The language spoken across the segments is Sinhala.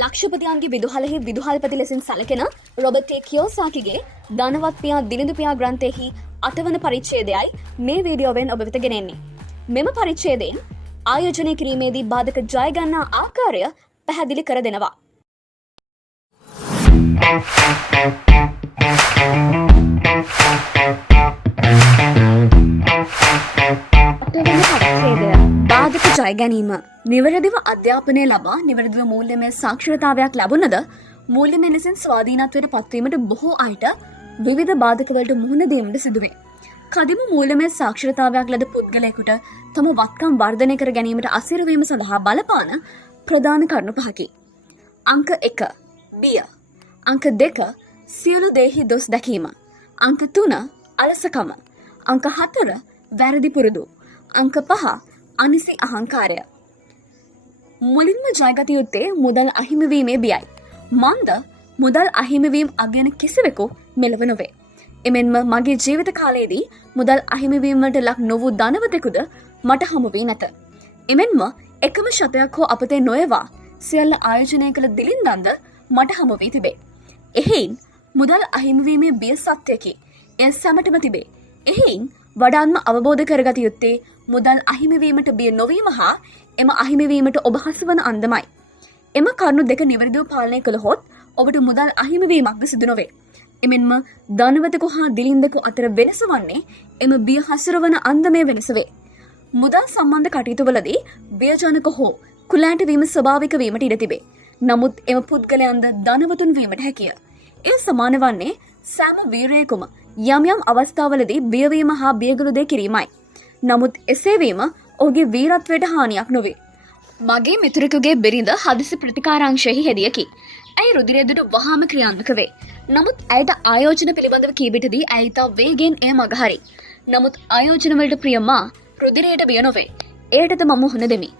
ලක්ෂපතියන්ගේ විදුහලෙහි විදුහල්පති ලෙසින් සැලකෙන රොබර්ට් ඒ කියෝසාකිගේ ධනවත් පියා දිලිඳු පියා ග්‍රන්ථයෙහි 8 වන පරිච්ඡේදයයි මේ වීඩියෝවෙන් ඔබ වෙත ගෙනෙන්නේ. මෙම පරිච්ඡේදයෙන් ආයෝජනය කිරීමේදී බාධක ජය ගන්නා ආකාරය පැහැදිලි කර දෙනවා. බාධක ජය ගැනීම. නිවැරදිව අධ්‍යාපනය ලබා නිවැරදිව මූල්‍යමය සාක්ෂරතාවයක් ලැබුණද මූල්‍යමය ලෙසින් ස්වාධීනත්වයට පත්වීමට බොහෝ අයට විවිධ බාධකවලට මුහුණ දීමට සිදුවේ. කදිම මූල්‍යමය සාක්ෂරතාවයක් ලද පුද්ගලයෙකුට තම වත්කම් වර්ධනය කර ගැනීමට අසිරවීම සඳහා බලපාන ප්‍රධාන කරුණු පහකි. අංක 1 බිය. අංක 2 සියලු දේහි දොස් දැකීම. අංක 3 අලසකම. අංක 4 වැරදි පුරුදු. අංක 5 අනිසි අහංකාරය. මුලින්ම ජයගත යුත්තේ මුදල් අහිමිවීමේ බියයි. මන්ද මුදල් අහිමිවීම අගයන කිසිවෙකු මෙලව නොවේ. එමෙන්ම මගේ ජීවිත කාලයේදී මුදල් අහිමිවීමට ලක් නොවූ ධනවතෙකුද මට හමු වී නැත. එමෙන්ම එකම ශතයක් හෝ අපතේ නොයවා සියල්ල ආයෝජනය කළ දිලින්දන්ද මට හමු වී තිබේ. එහෙයින් මුදල් අහිමිවීමේ බිය සත්‍යකි. එය සැමටම තිබේ. එහෙයින් වඩාත්ම අවබෝධ කරගත යුත්තේ මුදල් අහිමිවීමට බිය නොවීම හා එම අහිමිවීමට ඔබ හසුවන අන්දමයි. එම කරුණු දෙක නිවැරදිව පාලනය කළහොත් ඔබට මුදල් අහිමිවීමක්ද සිදු නොවේ. එමෙන්ම ධනවතෙකු හා දිලින්දෙකු අතර වෙනස වන්නේ එම බිය හසුරවන අන්දමේ වෙනස වේ. මුදල් සම්බන්ධ කටයුතුවලදී බියජනක හෝ කුලෑන්ට වීම ස්වභාවික වීමට ඉඩ තිබේ. නමුත් එම පුද්ගලයන්ද ධනවතුන් වීමට හැකිය. එය සමාන වන්නේ සෑම වීරයෙකුම යම් යම් අවස්ථාවලදී බියවීම හා බියගුළු දේ කිරීමයි. නමුත් එසේ වීම ඔහුගේ වීරත්වයට හානියක් නොවේ. මගේ මිතුරෙකුගේ බිරිඳ හදිසි ප්‍රතිකාරාංශයෙහි හෙදියකි. ඇය රුධිරය දුටු වහාම ක්‍රියාත්මක වේ. නමුත් ඇයට ආයෝජන පිළිබඳව කී විටදී ඇය ඉතා වේගෙන් එය මගහරි. නමුත් ආයෝජන වලට ප්‍රිය මා රුධිරයට බිය නොවේ. එයටද මම මුහුණ දෙමි.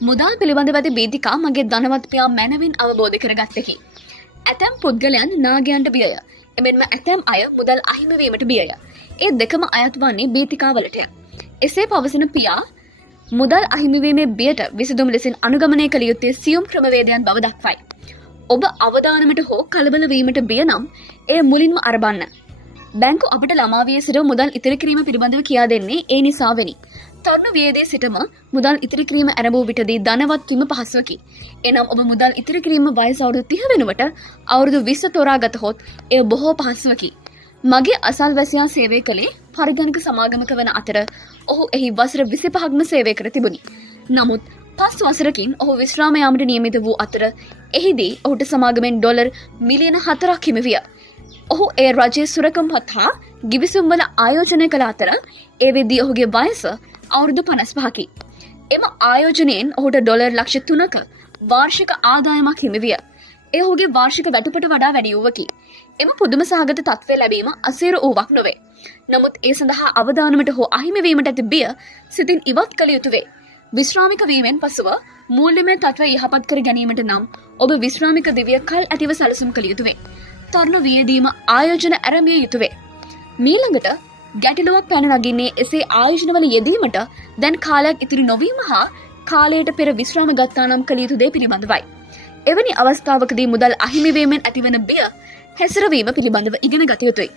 මුදල් පිළිබඳව ඇති බීතිකා මගේ ධනවත් පියා මැනවින් අවබෝධ කරගත්තෙකි. ඇතැම් පුද්ගලයන් නාගයන්ට බියය. එමෙන්ම ඇතැම් අය මුදල් අහිමිවීමට බියය. ඒ දෙකම අයත් වන්නේ බීතිකාවලටය. එසේ පවසන පියා මුදල් අහිමිවීමේ බියට විසඳුම් ලෙසින් අනුගමනය කළ යුත්තේ සියුම් ක්‍රමවේදයන් බව දක්වයි. ඔබ අවදානමට හෝ කලබල වීමට බිය නම් එය මුලින්ම අරබන්න. බැංකු අපට ළමා වියේ සිට මුදල් ඉතිරි කිරීම පිළිබඳව කියා දෙන්නේ ඒ නිසාවෙනි. තරුණ වියේදී සිටම මුදල් ඉතිරි කිරීම ආරම්භ විටදී ධනවත් වීම පහසුවකි. එනම් ඔබ මුදල් ඉතිරි කිරීම වයස අවුරුදු 30 වෙනුවට අවුරුදු 20 තෝරා ගතහොත් එය බොහෝ පහසුවකි. මගේ අසල්වැසියා සේවය කළේ පරිගණක සමාගමක වන අතර ඔහු එහි වසර 25ක්ම සේවය කර තිබුණි. නමුත් 5 වසරකින් ඔහු විශ්‍රාම යාමට නියමිත වූ අතර එහිදී ඔහුට සමාගමෙන් ඩොලර් මිලියන 4ක් හිමි විය. ඔහු ඒ රජයේ සුරකම්පත් හා ගිවිසුම් වල ආයෝජනය කළ අතර ඒ වෙද්දී ඔහුගේ වයස අවුරුදු 55කි. එම ආයෝජනයෙන් ඔහුට ඩොලර් ලක්ෂ 3ක වාර්ෂික ආදායමක් හිමි විය. ඒ ඔහුගේ වාර්ෂික වැටුපට වඩා වැඩි වූවකි. එම පුදුම සහගත තත්ත්වය ලැබීම අසීරු වූවක් නොවේ. නමුත් ඒ සඳහා අවදානමට හෝ අහිමිවීමට ඇති බිය සිතින් ඉවත් කළ යුතු වේ. විශ්‍රාමික වීමෙන් පසුව මූල්‍යමය තත්ත්වය යහපත් කර ගැනීමට නම් ඔබ විශ්‍රාමික දිවිය කල් ඇතිව සැලසුම් කළ යුතු වේ. තරුණ වියදීම ආයෝජන ආරම්භය යුතු වේ. මීළඟට ගැටලුවක් පැන නගින්නේ එසේ ආයෝජනවල යෙදීමට දැන් කාලයක් ඉතිරි නොවීම හා කාලයට පෙර විශ්‍රාම ගත්තා නම් කළ යුතු දේ පිළිබඳවයි. එවැනි අවස්ථාවකදී මුදල් අහිමිවීමෙන් ඇතිවන බිය හැසිරවීම පිළිබඳව ඉගෙන ගත යුතුයි.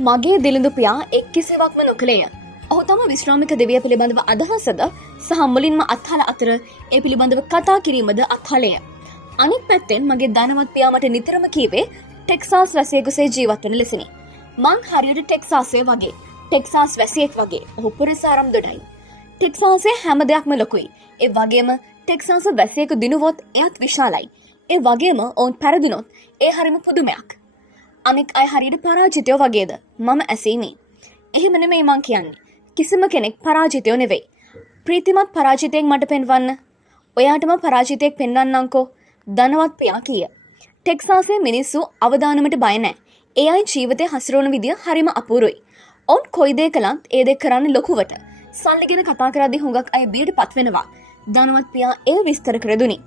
මගේ දිලිඳු පියා එක් කිසිවක්ම නොකළේය. ඔහු තම විශ්‍රාමික දිවිය පිළිබඳව අදහසද සහ මුලින්ම අත්හල අතර ඒ පිළිබඳව කතා කිරීමද අත්හලය. අනිත් පැත්තෙන් මගේ ධනවත් පියා මට නිතරම කීවේ ටෙක්සාස් වැසියෙකුසේ ජීවත් වන ලෙසිනි. මං හරියට ටෙක්සාසයේ වගේ, ටෙක්සාස් වැසියෙක් වගේ ඔහු පුරසාරම් දොඩයි. ටෙක්සාසයේ හැම දෙයක්ම ලොකුයි. ඒ වගේම ටෙක්සාස් වැසියෙකු දිනුවොත් එයත් විශාලයි. ඒ වගේම ඔවුන් පැරදිනොත් ඒ හරිම පුදුමයක්. අනෙක් අය හරියට පරාජිතයෝ වගේද මම ඇසීමි. එහෙම නෙමෙයි මං කියන්නේ. කිසිම කෙනෙක් පරාජිතයෝ නෙවෙයි. ප්‍රීතිමත් පරාජිතයෙක් මට පෙන්වන්න. ඔයාටම පරාජිතයෙක් පෙන්වන්නම්කෝ. ධනවත් පියා කීය. ටෙක්සාසයේ මිනිස්සු අවදානමට බය නැහැ. ඒ අය ජීවිතේ හසුරවන විදිය හරිම අපූරුයි. ඔවුන් කොයි දේ කළත් ඒ දේ කරන්නේ ලොකුවට. සල්ලි ගැන කතා කරද්දී හුඟක් අය බියටපත් වෙනවා. ධනවත් පියා එය විස්තර කර දුනි.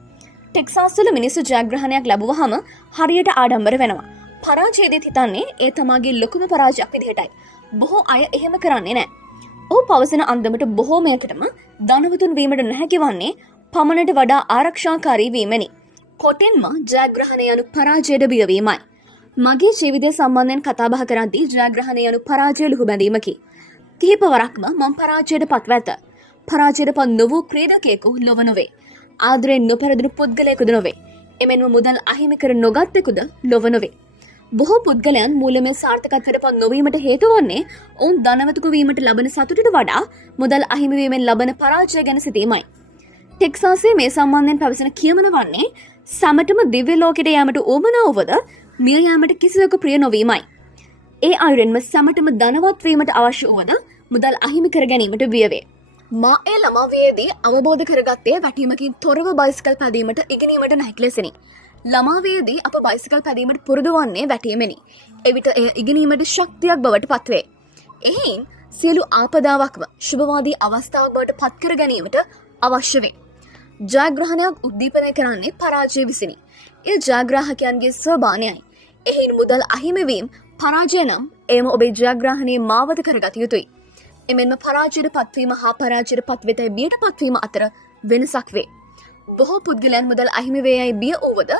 ටෙක්සාස් වල මිනිස්සු ජයග්‍රහණයක් ලැබුවහම හරියට ආඩම්බර වෙනවා. පරාජයේදී හිතන්නේ ඒ තමාගේ ලොකුම පරාජයක් විදිහටයි. බොහෝ අය එහෙම කරන්නේ නැහැ. ඔහු පවසන අන්දමට බොහෝමයකටම ධනවතුන් වීමට නොහැකි වන්නේ පමණට වඩා ආරක්ෂාකාරී වීමෙනි. කොටින්ම ජයග්‍රහණය යනු පරාජයට බියවීමයි. මගේ ජීවිතය සම්බන්ධයෙන් කතාබහ කරද්දී ජයග්‍රහණය යනු පරාජය ලුහු බැඳීමකි. කිහිප වරක්ම මම පරාජයට පත්ව ඇත. පරාජයට පත් නොවූ ක්‍රීඩකයෙකු ලොව නොවේ. ආදරයෙන් නොපැරදුණු පුද්ගලයෙකුද නොවේ. එමෙන්ම මුදල් අහිමි කර නොගත්තෙකුද ලොව නොවේ. බොහෝ පුද්ගලයන් මූල්‍යමය සාර්ථකත්වයට පත් නොවීමට හේතු වන්නේ ඔවුන් ධනවතෙකු වීමට ලබන සතුටට වඩා මුදල් අහිමි වීමෙන් ලබන පරාජය ගැන සිතීමයි. ටෙක්සාසයේ මේ සම්බන්ධයෙන් පැවසෙන කියමන වන්නේ සැමටම දිව්‍ය ලෝකෙට යාමට උවමනා වුවද මිය යාමට කිසිවෙකු ප්‍රිය නොවීමයි. ඒ අයුරින්ම සැමටම ධනවත් වීමට අවශ්‍ය වුවද මුදල් අහිමි කර ගැනීමට වියවේ. මා ඒ ළමාවියේදී අවබෝධ කරගත්තේ වැටීමකින් තොරව බයිසිකල් පැදීමට ඉගෙනීමට නැහැකි ලෙසිනි. ළමාවියේදී අප බයිසිකල් පැදීමට පුරුදු වන්නේ වැටීමෙනි. එවිට එය ඉගෙනීමට ශක්තියක් බවට පත්වේ. එහෙයින් සියලු ආපදාවක්ම ශුභවාදී අවස්ථාවක් බවට පත් කර ගැනීමට අවශ්‍ය වේ. ජයග්‍රහණයක් උද්දීපනය කරන්නේ පරාජය විසිනි. එය ජයග්‍රාහකයන්ගේ ස්වභාවයයි. එහින් මුදල් අහිමිවීම පරාජය නම් එයම ඔබේ ජයග්‍රහණයේ මාවත කරගත යුතුයි. එමෙන්ම පරාජයට පත්වීම හා පරාජයට පත්වෙතයි බියට පත්වීම අතර වෙනසක් වේ. බොහෝ පුද්ගලයන් මුදල් අහිමි වේ යයි බිය වූවද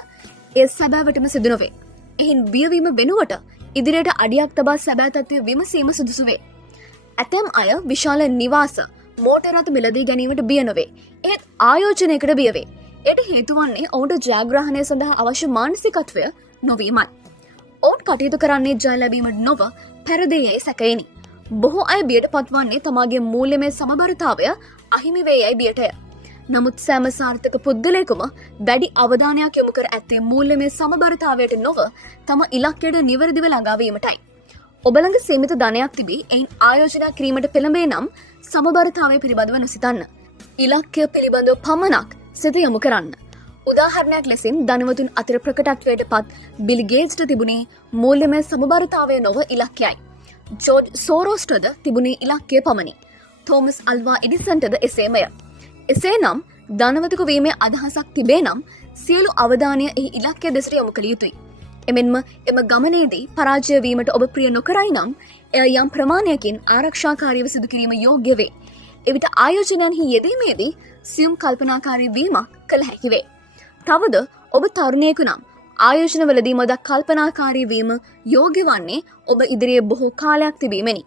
එය සැබෑවටම සිදු නොවේ. එහින් බියවීම වෙනුවට ඉදිරියට අඩියක් තබා සැබෑ තත්ත්වය විමසීම සුදුසු වේ. ඇතැම් අය විශාල නිවාස මෝටර් රථ මිලදී ගැනීමට බිය නොවේ. ඒත් ආයෝජනයකට බිය වේ. එයට හේතු වන්නේ ඔවුන්ට ජයග්‍රහණය සඳහා අවශ්‍ය මානසිකත්වය නොවීමයි. ඔවුන් කටයුතු කරන්නේ ජය ලැබීමට නොව පෙරදේ යයි සැකයෙනි. බොහෝ අය බියට පත්වන්නේ තමාගේ මූල්‍යමය සමබරතාවය අහිමි වේ යයි බියටය. නමුත් සෑම සාර්ථක පුද්ගලයෙකුම වැඩි අවධානයක් යොමු කර ඇත්තේ මූල්‍යමය සමබරතාවයට නොව තම ඉලක්කයට නිවැරදිව ළඟා වීමටයි. ඔබ ළඟ සීමිත ධනයක් තිබී එයින් ආයෝජනය කිරීමට පෙළඹේ නම් සමබරතාවය පිළිබඳව නොසිතන්න. ඉලක්කය පිළිබඳව පමණක් සිත යොමු කරන්න. උදාහරණයක් ලෙසින් ධනවතුන් අතර ප්‍රකටත්වයට පත් බිල් ගේට්ස්ට තිබුණේ මූල්‍යමය සමබරතාවය නොව ඉලක්කයයි. ජෝර්ජ් සෝරෝස්ටද තිබුණේ ඉලක්කය පමණි. තෝමස් අල්වා එඩිසන්ටද එසේමය. එසේනම් ධනවතෙකු වීමේ අදහසක් තිබේ නම් සියලු අවධානය එහි ඉලක්කය දෙසට යොමු කළ යුතුයි. එමෙන්ම එම ගමනේදී පරාජය වීමට ඔබ ප්‍රිය නොකරයි නම් එය යම් ප්‍රමාණයකින් ආරක්ෂාකාරීව සිදු කිරීම යෝග්‍ය වේ. එවිට ආයෝජනයන්හි යෙදීමේදී සියුම් කල්පනාකාරී වීමක් කළ හැකි වේ. තවද ඔබ තරුණයෙකු නම් ආයෝජනවලදී මදක් කල්පනාකාරී වීම යෝග්‍ය වන්නේ ඔබ ඉදිරියේ බොහෝ කාලයක් තිබීමෙනි.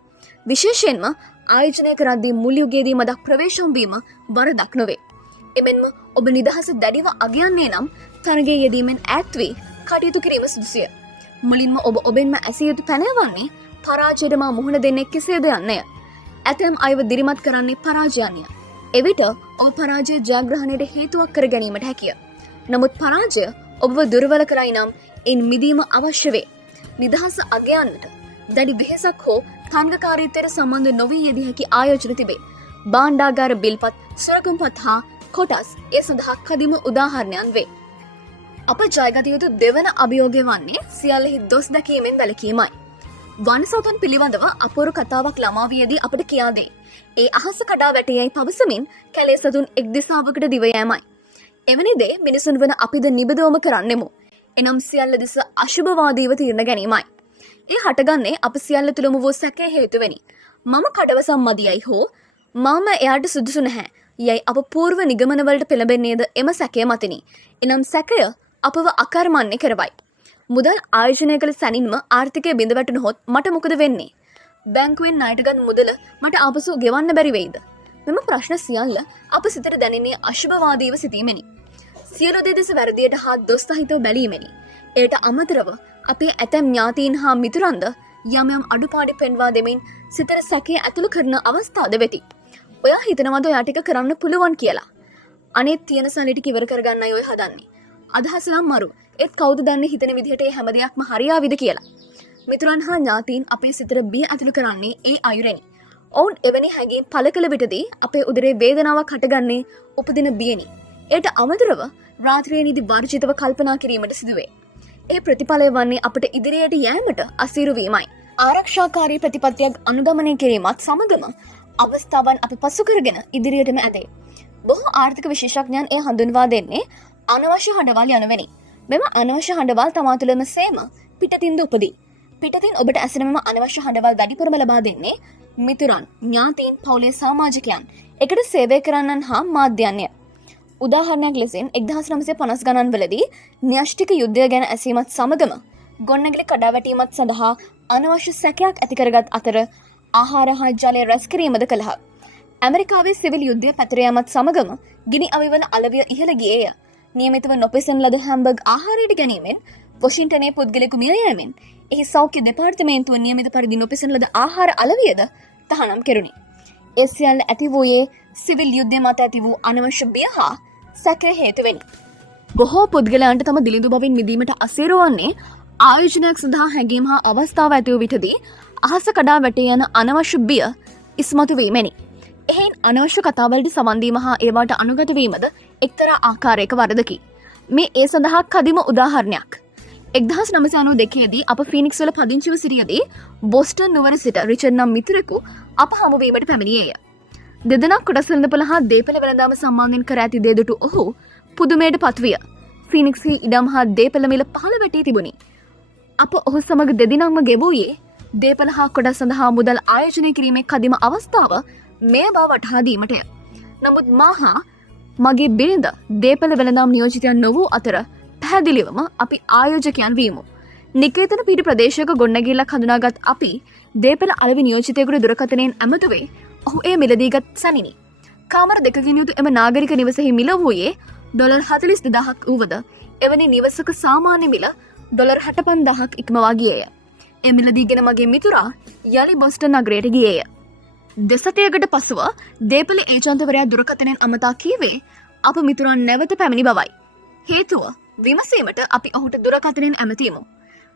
විශේෂයෙන්ම ආයෝජනය කරද්දී මුල් යුගයේදී මදක් ප්‍රවේශම් වීම වරදක් නොවේ. එමෙන්ම ඔබ නිදහස දැඩිව අගයන්නේ නම් තරගයේ යෙදීමෙන් ඈත් වී කටයුතු කිරීම සුදුසුය. මුලින්ම ඔබ ඔබෙන්ම ඇසිය යුතු පැනවන්නේ පරාජයට මා මුහුණ දෙන්නේ කෙසේද යන්නය. ඇතැම් අයව දිරිමත් කරන්නේ පරාජයන්ය. එවිට ඔබ පරාජය ජයග්‍රහණයට හේතුවක් කර ගැනීමට හැකිය. නමුත් පරාජය ඔබව දුර්වල කරයි නම් ඉන් මිදීම අවශ්‍ය වේ. නිදහස අගයන්නට දැඩි වෙහෙසක් හෝ තරගකාරීත්වයට සම්බන්ධ නොවී යෙදිය හැකි ආයෝජන තිබේ. භාණ්ඩාගාර බිල්පත්, සුරකුම්පත් හා කොටස් ඒ සඳහා කදිම උදාහරණයන් වේ. අප ජයගත යුතු දෙවන අභියෝගය වන්නේ සියල්ලෙහි දොස් දැකීමෙන් වැළකීමයි. වනසතුන් පිළිබඳව අපූරු කතාවක් ළමාවියේදී අපට කියා දෙයි. ඒ අහස කඩා වැටෙයි පවසමින් කැලේ සතුන් එක් දිසාවකට දිව යෑමයි. එවැනි දේ මිනිසුන් වන අපිද නිබදවම කරන්නෙමු. එනම් සියල්ල දෙස අශුභවාදීව තීරණ ගැනීමයි. ඒ හටගන්නේ අප සියල්ල තුළම වූ සැකය හේතුවෙනි. මම කඩවසම් මදියයි හෝ මම එයාට සුදුසු නැහැ යයි අප පූර්ව නිගමනවලට පෙළඹෙන්නේද එම සැකය මතිනි. එනම් සැකය අපව අකර්මණ්‍ය කරවයි. මුදල් ආයෝජනය කළ සැනින්ම ආර්ථිකය බිඳ වැටුණහොත් මට මොකද වෙන්නේ? බැංකුවෙන් ණයටගත් මුදල මට ආපසු ගෙවන්න බැරි වෙයිද? මෙම ප්‍රශ්න සියල්ල අප සිතට දැනෙන්නේ අශුභවාදීව සිතීමෙනි. සියලු දේ දෙස වැරදියට හා දොස් සහිතව බැලීමෙනි. එයට අමතරව අපේ ඇතැම් ඥාතීන් හා මිතුරන්ද යම් යම් අඩුපාඩු පෙන්වා දෙමින් සිතට සැකේ ඇතුළු කරන අවස්ථාද වෙති. ඔයා හිතනවද ඔයා ටික කරන්න පුළුවන් කියලා? අනේ තියෙන සල්ලි ටික ඉවර කරගන්නයි ඔය හදන්නේ. අදහස නම් මරු. ඒත් කවුද දන්නේ හිතන විදිහට මේ හැම දෙයක්ම හරියාවිද කියලා? මිතුරන් හා ඥාතීන් අපේ සිතට බිය ඇතුළු කරන්නේ ඒ අයුරෙනි. ඔවුන් එවැනි හැඟීම් පළ කළ විටදී අපේ උදරේ වේදනාවක් හටගන්නේ උපදින බියනි. ඒට අමතරව රාත්‍රියේ නිදි වර්ජිතව කල්පනා කිරීමට සිදුවේ. ඒ ප්‍රතිඵලය වන්නේ අපට ඉදිරියට යෑමට අසීරු වීමයි. ආරක්ෂාකාරී ප්‍රතිපත්තියක් අනුගමනය කිරීමත් සමගම අවස්ථාවන් අපි පසු කරගෙන ඉදිරියටම ඇදේ. බොහෝ ආර්ථික විශේෂඥයන් එය හඳුන්වා දෙන්නේ අනවශ්‍ය හඬවල් යනුවෙනි. මෙම අනවශ්‍ය හඬවල් තමා තුළම සේම පිටතින්ද උපදී. පිටතින් ඔබට ඇසෙන මෙම අනවශ්‍ය හඬවල් වැඩිපුරම ලබා දෙන්නේ මිතුරන්, ඥාතීන්, පවුලේ සමාජිකයන්, එකට සේවය කරන්නන් හා මාධ්‍යයන්ය. උදාහරණයක් ලෙසින් 1950 ගණන්වලදී න්‍යෂ්ටික යුද්ධය ගැන ඇසීමත් සමගම ගොන්නැගිලි කඩාවැටීමත් සඳහා අනවශ්‍ය සැකයක් ඇති කරගත් අතර ආහාර හා ජලය රැස් කිරීමද කළහ. ඇමරිකාවේ සිවිල් යුද්ධය පැතිර යාමත් සමගම ගිනි අවිවල අලවිය ඉහළ ගියේය. නියමිතව නොපෙසෙන ලද හැම්බර්ග් ආහාරයට ගැනීමෙන් වොෂින්ටනයේ පුද්ගලයෙකු මිය යෑමෙන් එහි සෞඛ්‍ය දෙපාර්තමේන්තුව නියමිත පරිදි නොපෙසෙන ලද ආහාර අලවියද තහනම් කෙරුණි. ඒ සියල්ල ඇති වූයේ සිවිල් යුද්ධය මත ඇති වූ අනවශ්‍ය බිය හා සැකය හේතුවෙනි. බොහෝ පුද්ගලයන්ට තම දිලිඳු බවින් මිදීමට අසීරු වන්නේ ආයෝජනයක් සඳහා හැඟීම් හා අවස්ථාව ඇති වූ විටදී අහස කඩා වැටී යන අනවශ්‍ය බිය ඉස්මතු වීමෙනි. එහෙන් අනවශ්‍ය කතාවලට සවන් දීම හා ඒවාට අනුගත වීමද එක්තරා ආකාරයක වරදකි. මේ ඒ සඳහා කදිම උදාහරණයක්. 1992 දී අප ෆීනික්ස් වල පදිංචිව සිටියදී බොස්ටන් නුවර සිට රිචඩ් නම් මිතුරෙකු අප හමුවීමට පැමිණියේය. දෙදෙනක් කොටස් වෙළඳපොළ හා දේපළ වෙළඳාම සම්බන්ධයෙන් කර ඇති දේ දුටු ඔහු පුදුමයට පත්විය. ෆීනික්ස්හි ඉඩම් හා දේපළ මිල පහළ වැටී තිබුණි. අප ඔහු සමග දෙදිනක්ම ගෙවූයේ දේපළ හා කොටස් සඳහා මුදල් ආයෝජනය කිරීමේ කදිම අවස්ථාව මේ බව වටහා දීමටය. නමුත් මාහා මගේ බිරිඳ දේපළ වෙළඳාම් නියෝජිතයන් නොවූ අතර පැහැදිලිවම අපි ආයෝජකයන් වීමු. නිකේතන පිටි ප්‍රදේශයක ගොඩනැගිල්ලක් හඳුනාගත් අපි දේපළ අලෙවි නියෝජිතයෙකුට දුරකථනයෙන් ඇමතුවේ ඔහු ඒ මිලදීගත් සැනිනි. කාමර දෙකකින් යුතු එම නාගරික නිවසෙහි මිල වූයේ $42,000ක් වුවද එවැනි නිවසක සාමාන්‍ය මිල $65,000ක් ඉක්මවා ගියේය. ඒ මිලදීගෙන මගේ මිතුරා යලි බොස්ටන් නගරයට ගියේය. දෙසතයකට පසුව දේපළ ඒජන්තවරයා දුරකථනයෙන් අමතා කීවේ අප මිතුරන් නැවත පැමිණි බවයි. හේතුව විමසීමට අපි ඔහුට දුරකථනයෙන් ඇමතීමු.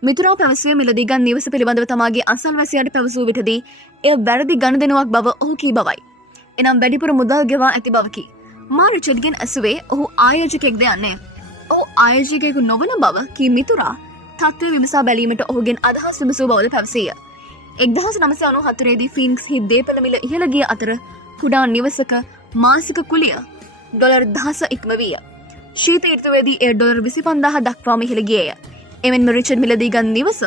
මිතුරා පැවසුවේ මිලදීගත් නිවස පිළිබඳව තමාගේ අසල්වැසියාට පැවසූ විටදී එය වැරදි ගනුදෙනුවක් බව ඔහු කී බවයි. එනම් වැඩිපුර මුදල් ගෙවා ඇති බවකි. මා රිචඩ්ගෙන් ඇසුවේ ඔහු ආයෝජකයෙක්ද යන්නේ. ඔහු ආයෝජකයෙකු නොවන බව කී මිතුරා තත්ත්වය විමසා බැලීමට ඔහුගෙන් අදහස් විමසූ බවද පැවසීය. 1994 දී ෆීනික්ස්හි දේපළ මිල ඉහළ ගිය අතර කුඩා නිවසක මාසික කුලිය $10,000 ඉක්ම විය. ශීත ඍතුවේදී එය $25,000 දක්වාම ඉහළ ගියේය. එමෙන්ම රිචඩ් මිලදීගත් නිවස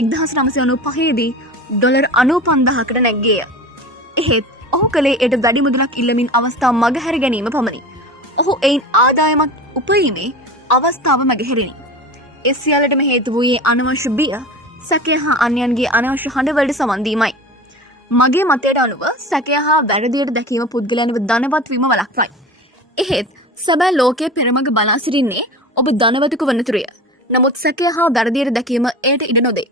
1995 දී $95,000කට නැග්ගේය. එහෙත් ඔහු කළේ එයට වැඩි මුදලක් ඉල්ලමින් අවස්ථාව මගහැර ගැනීම පමණි. ඔහු එයින් ආදායමක් උපයීමේ අවස්ථාව මගහැරිනි. ඒ සියල්ලටම හේතු වූයේ අනවශ්‍ය බිය, සැකය හා අන්‍යයන්ගේ අනවශ්‍ය හඬවලට සවන් දීමයි. මගේ මතයට අනුව සැකය හා වැරදියට දැකීම පුද්ගලයන්ව ධනවත් වීම වළක්වයි. එහෙත් සැබෑ ලෝකයේ පෙරමග බලා සිටින්නේ ඔබ ධනවතෙකු වනතුරුය. නමුත් සැකය හා වැරදියට දැකීම එයට ඉඩ නොදේ.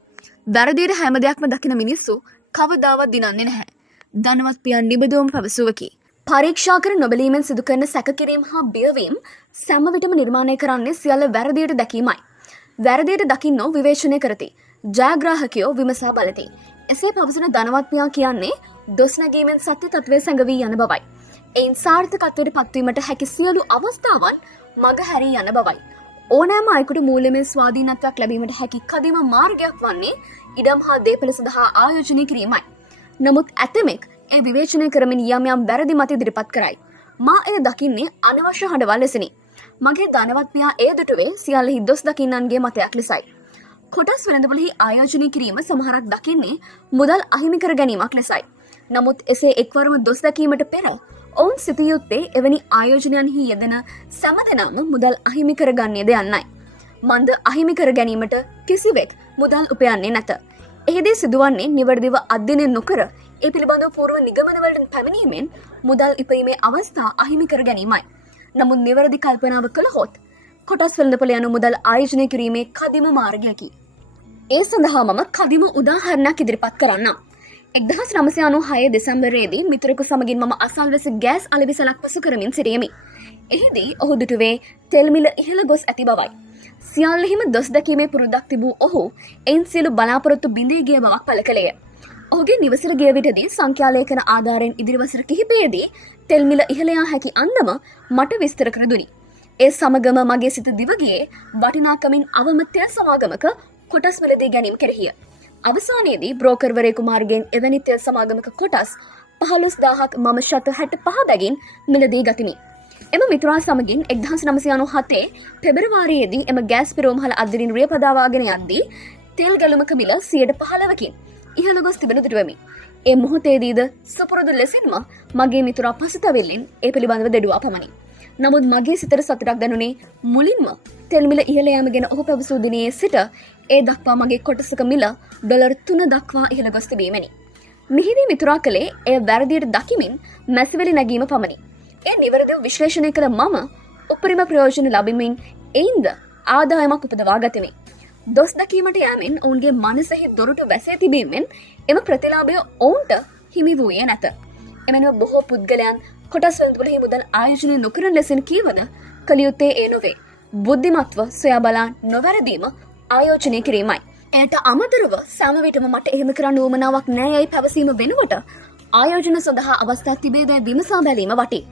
වැරදියට හැම දෙයක්ම දකින මිනිස්සු කවදාවත් දිනන්නේ නැහැ. ධනවත් පියන් නිබදවම පැවසුවකි. පරීක්ෂා කර නොබැලීමෙන් සිදු කරන සැකකිරීම හා බියවීම සෑම විටම නිර්මාණය කරන්නේ සියල්ල වැරදියට දැකීමයි. වැරදියට දකින්නෝ විවේචනය කරති. ජයග්‍රාහකයෝ විමසා බලති. එසේ පවසන ධනවත් පියා කියන්නේ දොස් නැගීමෙන් සත්‍ය තත්ත්වය සැඟවී යන බවයි. එයින් සාර්ථකත්වයට පත්වීමට හැකි සියලු අවස්ථාවන් මග හැරී යන බවයි. ඕනෑම අයෙකුට මූල්‍යමය ස්වාධීනත්වයක් ලැබීමට හැකි කදිම මාර්ගයක් වන්නේ ඉඩම් හා දේපළ සඳහා ආයෝජනය කිරීමයි. නමුත් ඇතමෙක් ඒ විවේචනය කරමින් යම් යම් වැරදි මත ඉදිරිපත් කරයි. මා එය දකින්නේ අනවශ්‍ය හඬවල් ලෙසිනි. මගේ ධනවත් පියා එය දුටුවේ සියල්ලෙහි දොස් දකින්නන්ගේ මතයක් ලෙසයි. කොටස් වෙළඳපොළෙහි ආයෝජනය කිරීම සමහරක් දකින්නේ මුදල් අහිමි කර ගැනීමක් ලෙසයි. නමුත් එසේ එක්වරම දොස් දැකීමට පෙර ඔවුන් සිතිය යුත්තේ එවැනි ආයෝජනයන්හි යෙදෙන සෑම දෙනාම මුදල් අහිමි කරගන්නේද යන්නයි. මන්ද අහිමි කර ගැනීමට කිසිවෙක් මුදල් උපයන්නේ නැත. එහිදී සිදුවන්නේ නිවැරදිව අධ්‍යයනය නොකර ඒ පිළිබඳව පූර්ව නිගමනවලට පැමිණීමෙන් මුදල් ඉපීමේ අවස්ථා අහිමි කර ගැනීමයි. නමුත් නිවැරදි කල්පනාව කළහොත් කොටස් වෙළඳපොළ යන මුදල් ආයෝජනය කිරීමේ කදිම මාර්ගයකි. ඒ සඳහා මම කදිම උදාහරණයක් ඉදිරිපත් කරන්නම්. 1996 දෙසැම්බරයේදී මිතුරෙකු සමගින් මම අසල්වැසි ගෑස් අලෙවිසලක් පසු කරමින් සිටියෙමි. එහිදී ඔහු දුටුවේ තෙල් මිල ඉහළ ගොස් ඇති බවයි. සියල්ලෙහිම දොස් දැකීමේ පුරුද්දක් තිබූ ඔහු එයින් සියලු බලාපොරොත්තු බිඳී ගිය බවක් පළ කළේය. ඔහුගේ නිවසට ගිය විටදී සංඛ්‍යාලේඛන ආධාරයෙන් ඉදිරි වසර කිහිපයේදී තෙල් මිල ඉහළ යා හැකි අන්දම මට විස්තර කර දුනි. ඒ සමගම මගේ සිත දිව ගියේ වටිනාකමින් අවම තෙල් සමාගමක කොටස් මිලදී ගැනීම කෙරෙහිය. අවසානයේදී බ්‍රෝකර්වරයෙකු මාර්ගයෙන් එවැනි තෙල් සමාගමක කොටස් 15,000ක් මම ශත 65 බැගින් මිලදී ගතිමි. එම මිතුරා සමගින් 1997 පෙබරවාරියේදී එම ගෑස් පිරෝම්හල අද්දරින් රියපදාවාගෙන යද්දී තෙල් ගලුමක මිල 15%කින් ඉහළ ගොස් තිබෙනු දුටුවෙමි. ඒ මොහොතේදීද සුපුරුදු ලෙසින්ම මගේ මිතුරා පසුතැවිල්ලෙන් ඒ පිළිබඳව දෙඩුවා පමණි. නමුත් මගේ සිතට සතුටක් දැනුනේ මුලින්ම තෙල් මිල ඉහළ යාම ගැන ඔහු පැවසූ දිනයේ සිට ඒ දක්වා මගේ කොටසක මිල ඩොලර් 3 දක්වා ඉහළ ගොස් තිබීමෙනි. මිහිදී මිතුරා කළේ එය වැරදියට දකිමින් මැසිවැලි නැගීම පමණි. ඒ නිවැරදිව විශ්ලේෂණය කළ මම උපරිම ප්‍රයෝජන ලබමින් එයින්ද ආදායමක් උපදවා ගතිමි. දොස් දකීමට යෑමෙන් ඔවුන්ගේ මනසෙහි දොරටු වැසේ තිබීමෙන් එම ප්‍රතිලාභය ඔවුන්ට හිමි වූයේ නැත. එමෙන්ම බොහෝ පුද්ගලයන් කොටස් වෙළඳපොළෙහි මුදල් ආයෝජනය නොකරන ලෙසින් කීවද කළ යුත්තේ ඒ නොවේ. බුද්ධිමත්ව සොයා බලා නොවැරදීම ආයෝජනය කිරීමයි. එයට අමතරව සෑම විටම මට එහෙම කරන්න උවමනාවක් නෑ යයි පැවසීම වෙනුවට ආයෝජන සඳහා අවස්ථා තිබේදැයි විමසා බැලීම වටී.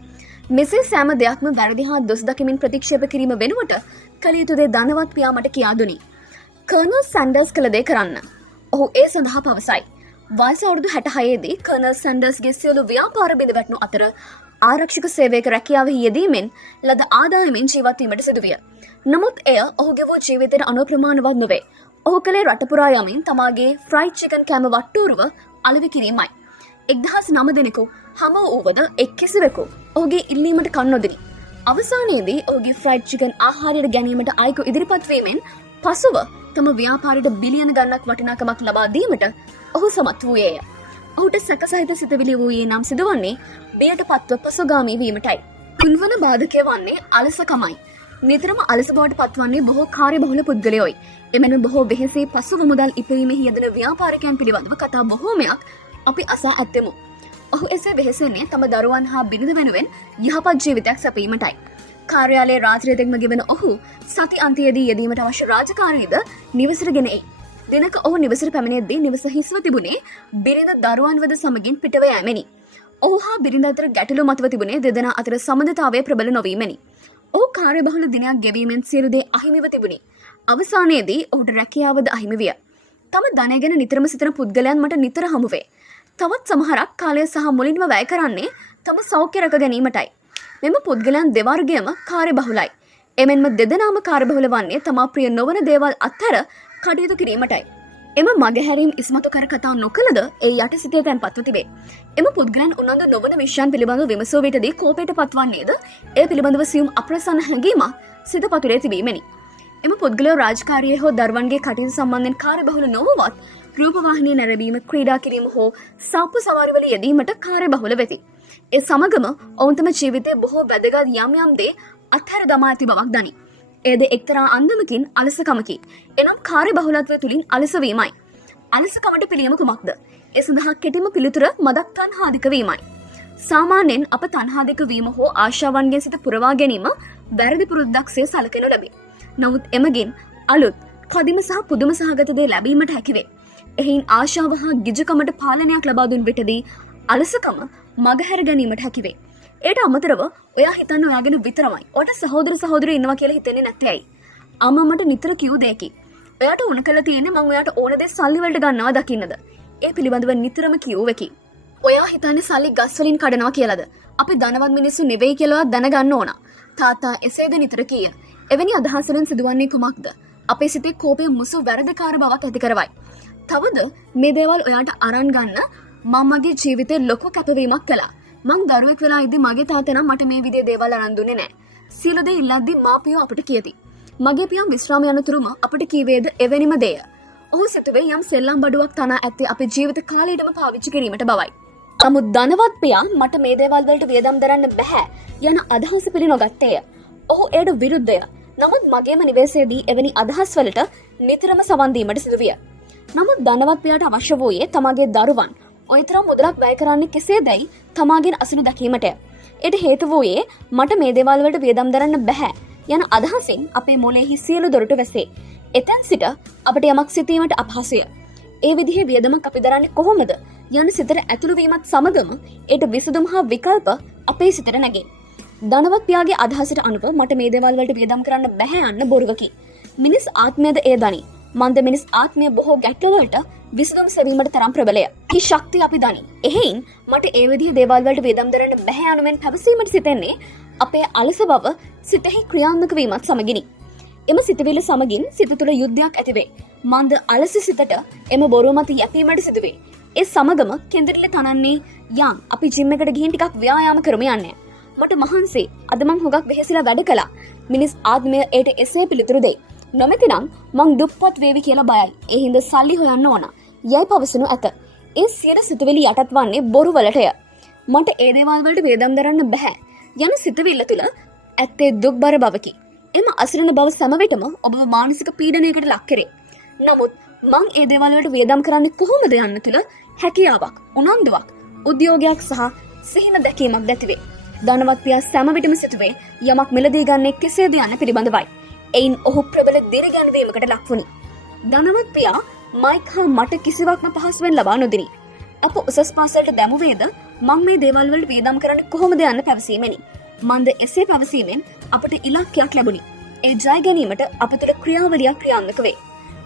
මෙසේ සෑම දෙයක්ම වැරදි හා දොස් දකිමින් ප්‍රතික්ෂේප කිරීම වෙනුවට කළ යුතු දේ ධනවත් පියා මට කියා දුනි. කර්නල් සැන්ඩර්ස් කළ දේ කරන්න. ඔහු ඒ සඳහා පවසයි. වයස අවුරුදු 66 දී කර්නල් සැන්ඩර්ස්ගේ සියලු ව්‍යාපාර බිඳ වැටුණු අතර ආරක්ෂක සේවයක රැකියාවෙහි යෙදීමෙන් ලද ආදායමෙන් ජීවත් වීමට සිදුවිය. නමුත් එය ඔහුගේ වූ ජීවිතයට අනුප්‍රමාණවත් නොවේ. ඔහු කළේ රට පුරා යමින් තමාගේ ෆ්‍රයිඩ් චිකන් කෑම වට්ටෝරුව අලෙවි කිරීමයි. 1009 දෙනෙකු හම වූවද එක් කිසිවෙකු ඔහුගේ ඉල්ලීමට කන් නොදිනි. අවසානයේදී ඔහුගේ ෆ්‍රයිඩ් චිකන් ආහාරයට ගැනීමට අයෙකු ඉදිරිපත් වීමෙන් පසුව තම ව්‍යාපාරයට බිලියන ගණනක් වටිනාකමක් ලබා දීමට ඔහු සමත් වූයේය. ඔහුට සැකසහිත සිතවිලි වූයේ නම් සිදුවන්නේ බියට පත්ව පසුගාමී වීමටයි. තුන්වන බාධකය වන්නේ අලසකමයි. නිතරම අලස බවට පත්වන්නේ බොහෝ කාර්යබහුල පුද්ගලයෝයි. එමෙන්ම බොහෝ වෙහෙසේ පසුව මුදල් ඉපයීමෙහි යෙදෙන ව්‍යාපාරිකයන් පිළිබඳව කතා බොහෝමයක් අපි අසා ඇත්තෙමු. ඔහු එසේ වෙහෙසෙන්නේ තම දරුවන් හා බිරිඳ වෙනුවෙන් යහපත් ජීවිතයක් සැපීමටයි. කාර්යාලයේ රාත්‍රිය තෙක්ම ගෙවෙන ඔහු සති අන්තයේදී යෙදීමට අවශ්‍ය රාජකාරීද නිවසට ගෙන එයි. දිනක ඔහු නිවසට පැමිණෙද්දී නිවස හිස්ව තිබුණේ බිරිඳ දරුවන්වද සමගින් පිටව යෑමෙනි. ඔහු හා බිරිඳ අතර ගැටලු මතුව තිබුණේ දෙදෙනා අතර සම්බන්ධතාවය ප්‍රබල නොවීමෙනි. ඔහු කාර්යබහුල දිනයක් ගෙවීමෙන් සියලු දේ අහිමිව තිබුණි. අවසානයේදී ඔහුට රැකියාවද අහිමි විය. තම ධනය ගැන නිතරම සිතන පුද්ගලයන් මට නිතර හමු වේ. තවත් සමහරක් කාලය සහ මුලින්ම වැය කරන්නේ තම සෞඛ්‍ය රැක ගැනීමටයි. මෙම පුද්ගලයන් දෙවර්ගයම කාර්යබහුලයි. එමෙන්ම දෙදෙනාම කාර්යබහුල වන්නේ තමා ප්‍රිය නොවන දේවල් අත්හැර කටයුතු කිරීමටයි. එම මගහැරීම් ඉස්මතු කර කතා නොකළද ඒ යට සිතේ තැන්පත්ව තිබේ. එම පුද්ගලයන් උනන්දු නොවන විෂයන් පිළිබඳව විමසෝ විටදී කෝපයට පත්වන්නේද ඒ පිළිබඳව සියුම් අප්‍රසන්න හැඟීමක් සිත පතුලේ තිබීමෙනි. එම පුද්ගලයෝ රාජකාරියේ හෝ දරුවන්ගේ කටයුතු සම්බන්ධයෙන් කාර්යබහුල නොවුවත් රූපවාහිනිය නැරඹීම, ක්‍රීඩා කිරීම හෝ සාප්පු සවාරිවල යෙදීමට කාර්යබහුල වෙති. ඒ සමගම ඔවුන් තම ජීවිතයේ බොහෝ වැදගත් යම් දේ අත්හැර දමා ඇති බවක් දනි. එයද එක්තරා අන්දමකින් අලසකමකි. එනම් කාර්යබහුලත්වය තුලින් අලස වීමයි. අලසකමට පිළියම කුමක්ද? ඒ සඳහා කෙටිම පිළිතුර මදක් තණ්හාදික වීමයි. සාමාන්‍යයෙන් අප තණ්හාදික වීම හෝ ආශාවන්ගෙන් සිත පුරවා ගැනීම වැරදි පුරුද්දක්සේ සැලකෙනු ලැබේ. නමුත් එමගින් අලුත්, කදිම සහ පුදුම සහගත දේ ලැබීමට හැකිවේ. එහින් ආශාව හා ගිජුකමට පාලනයක් ලබා දුන් විටදී අලසකම මගහැර ගැනීමට හැකිවේ. ඒට අමතරව ඔයා හිතන්න ඔයාගෙන විතරමයි. ඔයාට සහෝදර සහෝදරියෝ ඉන්නවා කියලා හිතෙන්නේ නැත්තේ ඇයි? අම්මා මට නිතර කිව් දෙයකි. ඔයාට ඕන කරලා තියෙන්නේ මම ඔයාට ඕන දේ සල්ලි වලට ගන්නවා දකින්නද? ඒ පිළිබඳව නිතරම කිව්වෙකි. ඔයා හිතන්නේ සල්ලි ගස් වලින් කඩනවා කියලාද? අපි ධනවත් මිනිස්සු නෙවෙයි කියලාවත් දැනගන්න ඕන. තාත්තා එසේද නිතර කීය. එවැනි අදහසෙන් සිදුවන්නේ කුමක්ද? අපේ සිතේ කෝපය මුසු වැරදකාර බවක් ඇති කරවයි. තවද මේ දේවල් ඔයාට අරන් ගන්න මම මගේ ජීවිතේ ලොකු කැපවීමක් කළා. මං දරුවෙක් වෙලා ඉද්දි මගේ තාත්තා නම් මට මේ විදිහේ දේවල් අරන් දුන්නේ නැහැ. සියලු දේ ඉල්ලද්දි මාපියෝ අපිට කියති. මගේ පියා විශ්‍රාම යනතුරුම අපිට කීවේද එවැනිම දේය. ඔහු සිතුවේ යම් සෙල්ලම් බඩුවක් තනා ඇත්තේ අපේ ජීවිත කාලයටම පාවිච්චි කිරීමට බවයි. නමුත් ධනවත් පියා මට මේ දේවල් වලට වියදම් දරන්න බෑ යන අදහස පිළි නොගත්තේය. ඔහු ඒට විරුද්ධය. නමුත් මගේම නිවසේදී එවැනි අදහස් වලට නිතරම සවන් දීමට සිදුවිය. නමුත් ධනවත් පියාට අවශ්‍ය වූයේ තමාගේ දරුවන් ඔයතරම් මුදලක් වැය කරන්නේ කෙසේදයි තමාගෙන් අසුණු දැකීමටය. ඒට හේතු වූයේ මට මේ දේවල් වලට වියදම් දරන්න බෑ යන අදහසින් අපේ මොළයේ සියලු දොරටු වැසේ. එතෙන් සිට අපට යමක් සිතීමට අපහසුය. ඒ විදිහේ වියදමක් අපි දරන්නේ කොහොමද යන සිතට ඇතුළු වීමත් සමගම ඒට විසඳුම් හා විකල්ප අපේ සිතට නැගේ. ධනවත් පියාගේ අදහසට අනුව මට මේ දේවල් වලට වියදම් කරන්න බෑ යන්න බොරුවකි. මිනිස් ආත්මයද එය දනි. මන්ද මිනිස් ආත්මය බොහෝ ගැටලු වලට විසඳුම් සෙවීමට තරම් ප්‍රබලය. කි ශක්තිය අපි දනි. එහෙයින් මට ඒ විදිහේ දේවල් වලට වියදම් දරන්න බෑ යනුවෙන් පැවසීමට සිතෙන්නේ අපේ අලස බව සිතෙහි ක්‍රියාත්මක වීමත් සමගිනි. එම සිතවිලි සමගින් සිත තුළ යුද්ධයක් ඇතිවේ. මන්ද අලස සිතට එම බොරුව මත යැපීමට සිදුවේ. ඒ සමගම කෙඳිරිල්ල තනන්නේ යම් අපි ජිම් එකට ගිහින් ටිකක් ව්‍යායාම කරමු යන්නේ. මට මහන්සි. අද මං හුඟක් වෙහෙසිලා වැඩ කළා. මිනිස් ආත්මය ඒට එසේ පිළිතුරු දෙයි. නොමැතිනම් මං දුප්පත් වේවි කියලා බයයි. ඒ හින්දා සල්ලි හොයන්න ඕන. යයි පවසනු ඇත. ඒ සියයට සිතුවිලි යටත් වන්නේ බොරු වලටය. මට ඒ දේවල් වලට වේදම් දරන්න බෑ. යන සිතුවිල්ල තුල ඇත්තේ දුක්බර බවකි. එම අසිරණ බව සෑම විටම ඔබව මානසික පීඩනයකට ලක් කරේ. නමුත් මං ඒ දේවල් වලට වේදම් කරන්නේ කොහොමද යන්න තුල හැකියාවක්, උනන්දුවක්, උද්‍යෝගයක් සහ සිහින දැකීමක් ඇතිවේ. ධනවත් පියා සෑම විටම සිතුවේ යමක් මිලදී ගන්නේ කෙසේද යන්න පිළිබඳවයි. එයින් ඔහු ප්‍රබල දිරිගැන්වීමකට ලක් වුණි. ධනවත් පියා මයික් හා මට කිසිවක්ම පහසුවෙන් ලබා නොදිනි. අප උසස් පාසලට දැමුවේද මං මේ දේවල් වලට වේදම් කරන්නේ කොහොමද යන්න පැවසීමෙනි. මන්ද එසේ පැවසීමෙන් අපට ඉලක්කයක් ලැබුණි. ඒ ජය ගැනීමට අප තුළ ක්‍රියාවලියක් ක්‍රියාත්මක වේ.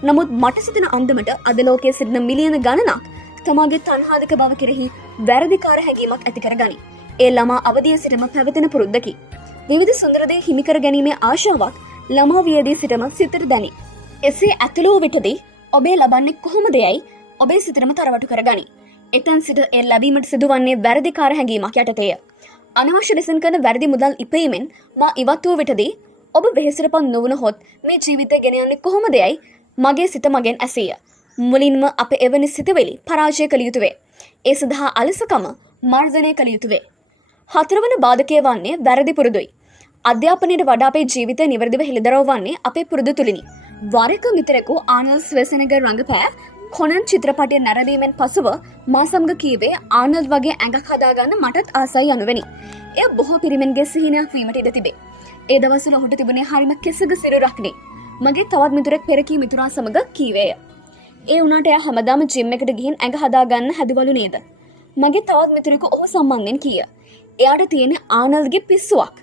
නමුත් මට සිතන අන්දමට අද ලෝකයේ සිටින මිලියන ගණනක් තමාගේ තණ්හාදක බව කෙරෙහි වැරදිකාර හැඟීමක් ඇති කරගනි. ඒ ළමා අවදිය සිටම පැවතෙන පුරුද්දකි. විවිධ සුන්දර දේ හිමි කර ගැනීමේ ආශාවක් ළමා වියේදී සිටම සිතට දැනේ. එසේ ඇතුළු විටදී ඔබේ ලබන්නේ කොහොමද යයි ඔබේ සිතටම තරවටු කරගනි. එතෙන් සිට ඒ ලැබීමට සිදුවන්නේ වැරදිකාර හැඟීමක් යටතේය. අනවශ්‍ය ලෙසින් කරන වැරදි මුදල් ඉපීමෙන් මා ඉවත් වූ විටදී ඔබ වෙහෙසටපත් නොවුනහොත් මේ ජීවිතය ගෙන යන්නේ කොහොමද යයි මගේ සිත මගෙන් ඇසීය. මුලින්ම අප එවැනි සිතවිලි පරාජය කළ යුතු වේ. ඒ සඳහා අලසකම මර්ධනය කළ යුතු වේ. හතරවන බාධකය වන්නේ වැරදි පුරුදුයි. අධ්‍යාපනයට වඩා අපේ ජීවිතය නිවැරදිව හෙළිදරව් වන්නේ අපේ පුරුදු තුලිනි. වරක මිතුරෙකු ආනල්ඩ් ස්වෙසෙනෙගර් රඟපෑ කොනන් චිත්‍රපටය නැරඹීමෙන් පසුව මා සමග කීවේ ආනල්ඩ් වගේ ඇඟක් හදාගන්න මටත් ආසයි යනුවෙනි. එය බොහෝ පිරිමින්ගේ සිහිනයක් වීමට ඉඩ තිබේ. ඒ දවස්වල ඔහුට තිබුණේ හරිම කෙසග සිරුරක්නේ. මගේ තවත් මිතුරෙක් පෙරකී මිතුරා සමග කීවේය. ඒ වුණාට එයා හැමදාම ජිම් එකට ගිහින් ඇඟ හදාගන්න හැදුවලු නේද? මගේ තවත් මිතුරෙකු ඔහු සම්බන්ධයෙන් කීය. එයාට තියෙන්නේ ආනල්ඩ්ගේ පිස්සුවක්.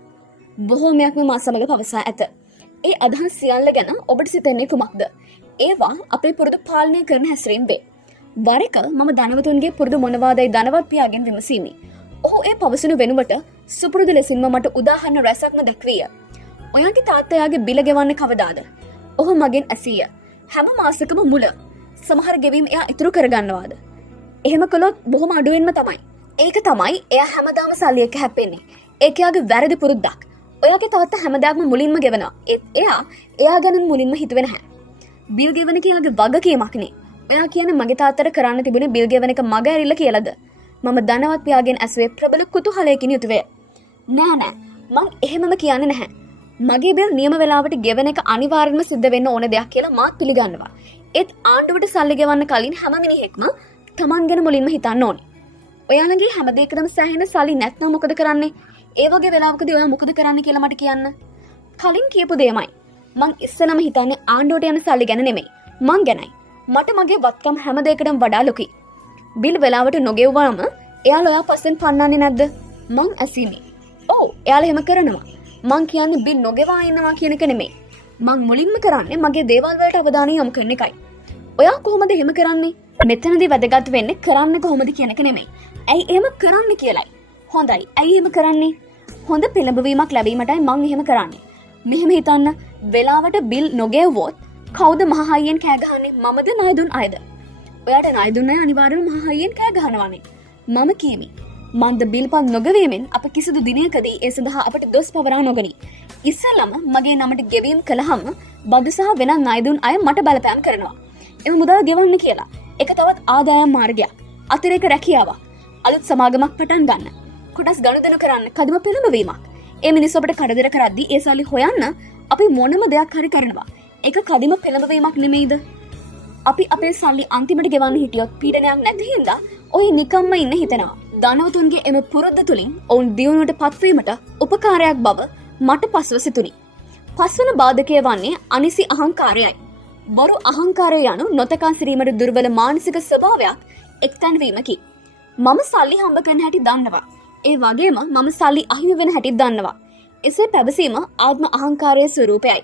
බොහෝමයක්ම මා සමග පවසා ඇත. ඒ අදහස් සියල්ල ගැන ඔබට සිතෙන්නේ කුමක්ද? ඒවා අපේ පුරුදු පාලනය කරන හැසිරීම් වේ. වරක මම ධනවතුන්ගේ පුරුදු මොනවාදයි ධනවත් පියාගෙන් විමසීමි. ඔහු ඒ පවසනු වෙනුවට සුපුරුදු ලෙසින්ම මට උදාහරණ රැසක්ම දැක්විය. ඔයාගේ තාත්තයාගේ බිල ගෙවන්න කවදාද? ඔහු මගෙන් ඇසීය. හැම මාසකම මුල. සමහර ගෙවීම් එයා ඉතුරු කරගන්නවාද? එහෙම කළොත් බොහොම අඩුවෙන්ම තමයි. ඒක තමයි එයා හැමදාම සල්ලි එක හැප්පෙන්නේ. ඒක එයාගේ වැරදි පුරුද්දක්. ඔයාගේ තාත්තා හැමදාම මුලින්ම ගෙවනවා. එයා ගැන මුලින්ම හිතුවේ නැහැ. බිල් ගෙවන එක එයාගේ වගකීමක් නේ. ඔයා කියන්නේ මගේ තාත්තට කරන්න තිබුණේ බිල් ගෙවන එක මග ඇරිලා කියලාද? මම ධනවත් පියාගෙන් ඇසුවේ ප්‍රබල කුතුහලයකින් යුතුව. නෑ මං එහෙමම කියන්නේ නැහැ. මගේ බිල් නියම වෙලාවට ගෙවන එක අනිවාර්යයෙන්ම සිද්ධ වෙන්න ඕන දෙයක් කියලා මාත් පිළිගන්නවා. ඒත් ආණ්ඩුවට සල්ලි ගෙවන්න කලින් හැම මිනිහෙක්ම Taman ගැන මුලින්ම හිතන්න ඕනේ. ඔයාලගේ හැම දෙයකටම සෑහෙන සල්ලි නැත්නම් මොකද කරන්නේ? ඒ වගේ වෙලාවකදී ඔයා මොකද කරන්න කියලා මට කියන්න. කලින් කියපු දෙයමයි. මං ඉස්සෙල්ලාම හිතන්නේ ආණ්ඩුවට යන සල්ලි ගැන නෙමෙයි. මං ගැනයි. මට මගේ වත්කම් හැම දෙයකටම වඩා ලොකුයි. බිල් වෙලාවට නොගෙවුවාම එයාලා ඔයා පස්සෙන් පන්නන්නේ නැද්ද? මං ඇසීමි. ඔව් එයාලා එහෙම කරනවා. මං කියන්නේ බිල් නොගෙවා ඉන්නවා කියන එක නෙමෙයි. මං මුලින්ම කරන්නේ මගේ දේවල් වලට අවධානය යොමු කරන එකයි. ඔයා කොහොමද එහෙම කරන්නේ? මෙතනදී වැදගත් වෙන්නේ කරන්නේ කොහොමද කියන එක නෙමෙයි. ඇයි එහෙම කරන්නේ කියලායි. හොඳයි. ඇයි එහෙම කරන්නේ? හොඳ පෙළඹවීමක් ලැබීමටයි මං එහෙම කරන්නේ. මෙහෙම හිතන්න වෙලාවට බිල් නොගෙවුවොත් කවුද මහ හයියෙන් කෑ ගහන්නේ? මමද ණය දුන් අයද? ඔයාට ණය දුන්න අය අනිවාර්යයෙන්ම මහ හයියෙන් කෑ ගහනවානේ. මම කියමි. මන්ද බිල්පත් නොගෙවීමෙන් අප කිසිදු දිනයකදී ඒ සඳහා අපට දොස් පවරා නොගනි. ඉස්සෙල්ලම මගේ නමට ගෙවීම් කළාම බදු සහ වෙනත් ණය දුන් අය මට බලපෑම් කරනවා. එම මුදල් ගෙවන්න කියලා. ඒක තවත් ආදායම් මාර්ගයක්. අතිරේක රැකියාවක්. අලුත් සමාගමක් පටන් ගන්න. කොටස් ගනුදෙනු කරන්න කදිම පෙළඹවීමක්. ඒ මිනිස්සු අපිට කරදර කරද්දී ඒ සල්ලි හොයන්න අපි මොනම දෙයක් හරි කරනවා. ඒක කදිම පෙළඹවීමක් නෙමෙයිද? අපි අපේ සල්ලි අන්තිමට ගෙවන්න හිටියොත් පීඩනයක් නැති හින්දා ඔය නිකම්ම ඉන්න හිතනවා. ධනවතුන්ගේ එම පුරුද්ද තුලින් ඔවුන් දියුණුවට පත්වීමට උපකාරයක් බව මට පසුව සිතුනි. පස්වන බාධකය වන්නේ අනිසි අහංකාරයයි. බොරු අහංකාරය යනු නොතකා සිරීමට දුර්වල මානසික ස්වභාවයක් එක්තැන් වීමකි. මම සල්ලි හම්බ කරන හැටි දන්නවා. ඒ වගේම මම සල්ලි අහිමි වෙන හැටිත් දන්නවා. එසේ පැවසීම ආත්ම අහංකාරයේ ස්වරූපයයි.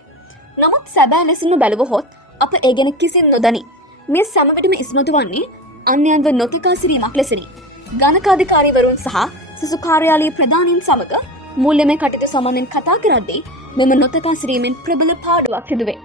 නමුත් සැබෑ ලෙසින්ම බැලුවහොත් අප ඒ ගැන කිසිම නොදනි. මේ සෑම විටම ඉස්මතු වන්නේ අන්‍යයන්ව නොතකා සිරීමක් ලෙසිනි. ගණකාධිකාරීවරුන් සහ සිසු කාර්යාලීය ප්‍රධානීන් සමග මූල්‍යමය කටයුතු සම්බන්ධයෙන් කතා කරද්දී මෙම නොතකා සිරීමෙන් ප්‍රබල පාඩුවක් සිදුවේ.